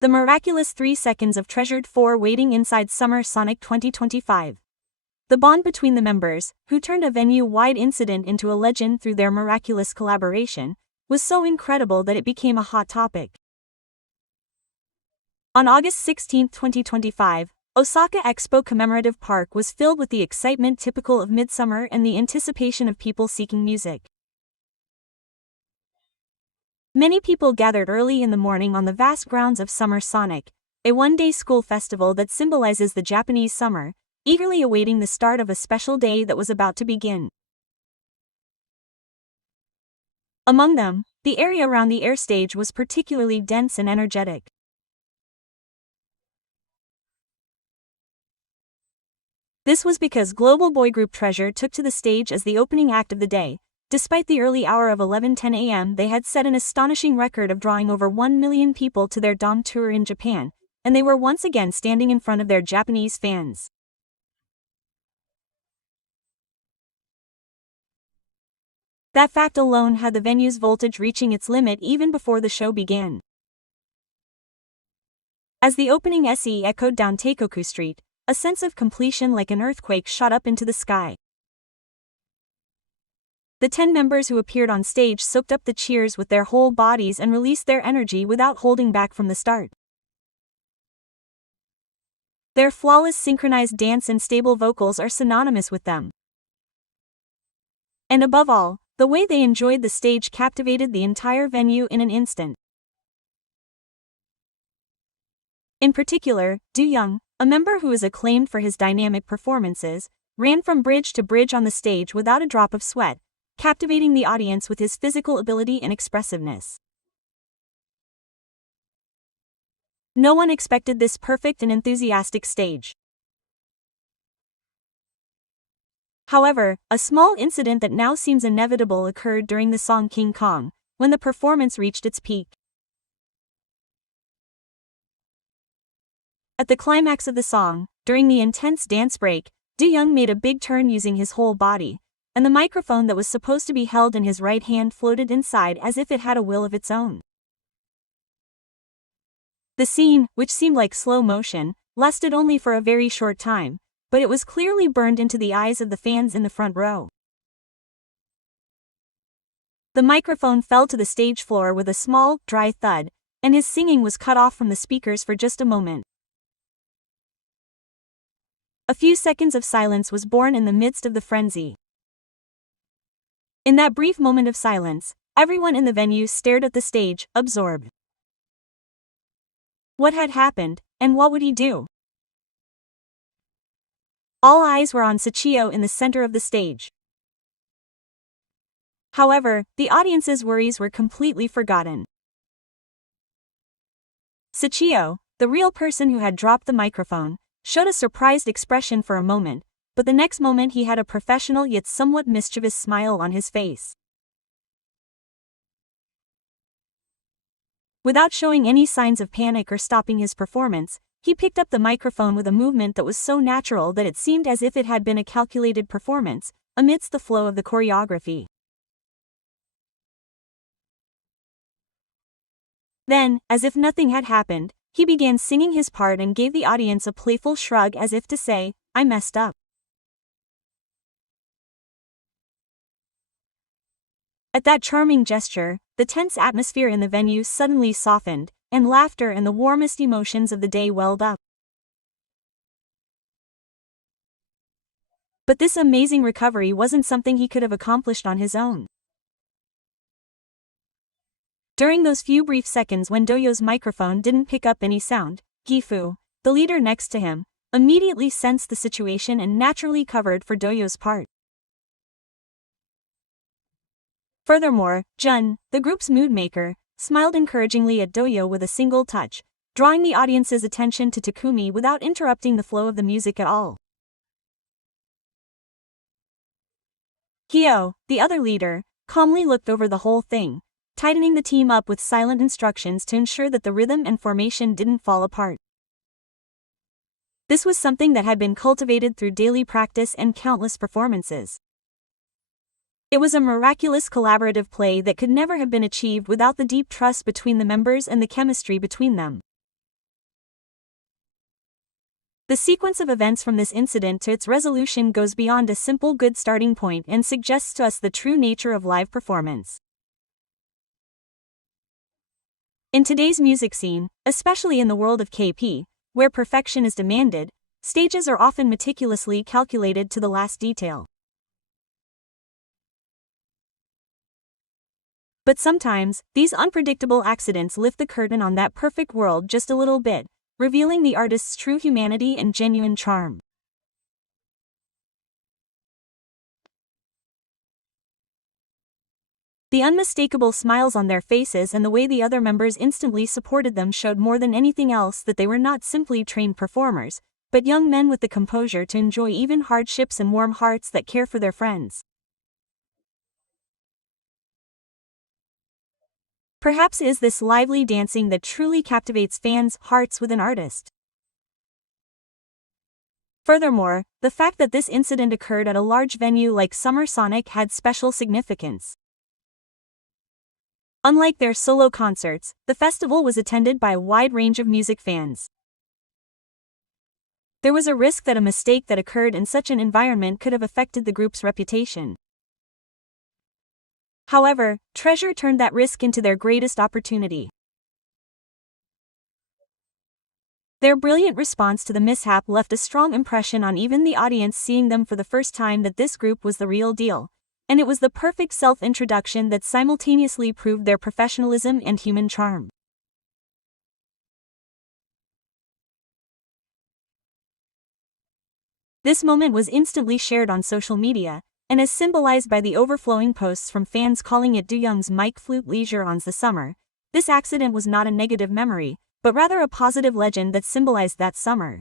The miraculous 3 seconds of Treasured 4 waiting inside Summer Sonic 2025. The bond between the members, who turned a venue-wide incident into a legend through their miraculous collaboration, was so incredible that it became a hot topic. On August 16, 2025, Osaka Expo Commemorative Park was filled with the excitement typical of midsummer and the anticipation of people seeking music. Many people gathered early in the morning on the vast grounds of Summer Sonic, a one-day school festival that symbolizes the Japanese summer, eagerly awaiting the start of a special day that was about to begin. Among them, the area around the air stage was particularly dense and energetic. This was because global boy group Treasure took to the stage as the opening act of the day. Despite the early hour of 11:10 a.m., they had set an astonishing record of drawing over 1 million people to their Dome tour in Japan, and they were once again standing in front of their Japanese fans. That fact alone had the venue's voltage reaching its limit even before the show began. As the opening SE echoed down Teikoku Street, a sense of completion like an earthquake shot up into the sky. The 10 members who appeared on stage soaked up the cheers with their whole bodies and released their energy without holding back from the start. Their flawless synchronized dance and stable vocals are synonymous with them. And above all, the way they enjoyed the stage captivated the entire venue in an instant. In particular, Do Young, a member who is acclaimed for his dynamic performances, ran from bridge to bridge on the stage without a drop of sweat, captivating the audience with his physical ability and expressiveness. No one expected this perfect and enthusiastic stage. However, a small incident that now seems inevitable occurred during the song King Kong, when the performance reached its peak. At the climax of the song, during the intense dance break, Do Young made a big turn using his whole body, and the microphone that was supposed to be held in his right hand floated inside as if it had a will of its own. The scene, which seemed like slow motion, lasted only for a very short time, but it was clearly burned into the eyes of the fans in the front row. The microphone fell to the stage floor with a small, dry thud, and his singing was cut off from the speakers for just a moment. A few seconds of silence was born in the midst of the frenzy. In that brief moment of silence, everyone in the venue stared at the stage, absorbed. What had happened, and what would he do? All eyes were on Sachio in the center of the stage. However, the audience's worries were completely forgotten. Sachio, the real person who had dropped the microphone, showed a surprised expression for a moment, but the next moment he had a professional yet somewhat mischievous smile on his face. Without showing any signs of panic or stopping his performance, he picked up the microphone with a movement that was so natural that it seemed as if it had been a calculated performance, amidst the flow of the choreography. Then, as if nothing had happened, he began singing his part and gave the audience a playful shrug as if to say, "I messed up." At that charming gesture, the tense atmosphere in the venue suddenly softened, and laughter and the warmest emotions of the day welled up. But this amazing recovery wasn't something he could have accomplished on his own. During those few brief seconds when Doyo's microphone didn't pick up any sound, Gifu, the leader next to him, immediately sensed the situation and naturally covered for Doyo's part. Furthermore, Jun, the group's mood maker, smiled encouragingly at Doyo with a single touch, drawing the audience's attention to Takumi without interrupting the flow of the music at all. Hyo, the other leader, calmly looked over the whole thing, tightening the team up with silent instructions to ensure that the rhythm and formation didn't fall apart. This was something that had been cultivated through daily practice and countless performances. It was a miraculous collaborative play that could never have been achieved without the deep trust between the members and the chemistry between them. The sequence of events from this incident to its resolution goes beyond a simple good starting point and suggests to us the true nature of live performance. In today's music scene, especially in the world of K-pop, where perfection is demanded, stages are often meticulously calculated to the last detail. But sometimes, these unpredictable accidents lift the curtain on that perfect world just a little bit, revealing the artist's true humanity and genuine charm. The unmistakable smiles on their faces and the way the other members instantly supported them showed more than anything else that they were not simply trained performers, but young men with the composure to enjoy even hardships and warm hearts that care for their friends. Perhaps it is this lively dancing that truly captivates fans' hearts with an artist. Furthermore, the fact that this incident occurred at a large venue like Summer Sonic had special significance. Unlike their solo concerts, the festival was attended by a wide range of music fans. There was a risk that a mistake that occurred in such an environment could have affected the group's reputation. However, Treasure turned that risk into their greatest opportunity. Their brilliant response to the mishap left a strong impression on even the audience, seeing them for the first time that this group was the real deal. And it was the perfect self-introduction that simultaneously proved their professionalism and human charm. This moment was instantly shared on social media, and as symbolized by the overflowing posts from fans calling it Doyoung's mic flute leisure on the summer, this accident was not a negative memory, but rather a positive legend that symbolized that summer.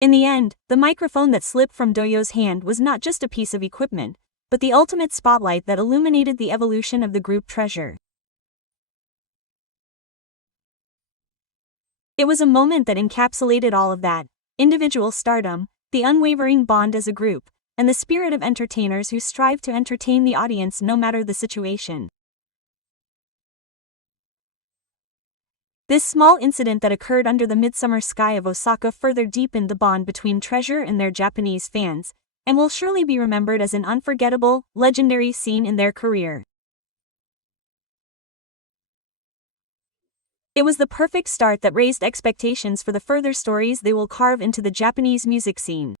In the end, the microphone that slipped from Doyo's hand was not just a piece of equipment, but the ultimate spotlight that illuminated the evolution of the group Treasure. It was a moment that encapsulated all of that: individual stardom, the unwavering bond as a group, and the spirit of entertainers who strive to entertain the audience no matter the situation. This small incident that occurred under the midsummer sky of Osaka further deepened the bond between Treasure and their Japanese fans, and will surely be remembered as an unforgettable, legendary scene in their career. It was the perfect start that raised expectations for the further stories they will carve into the Japanese music scene.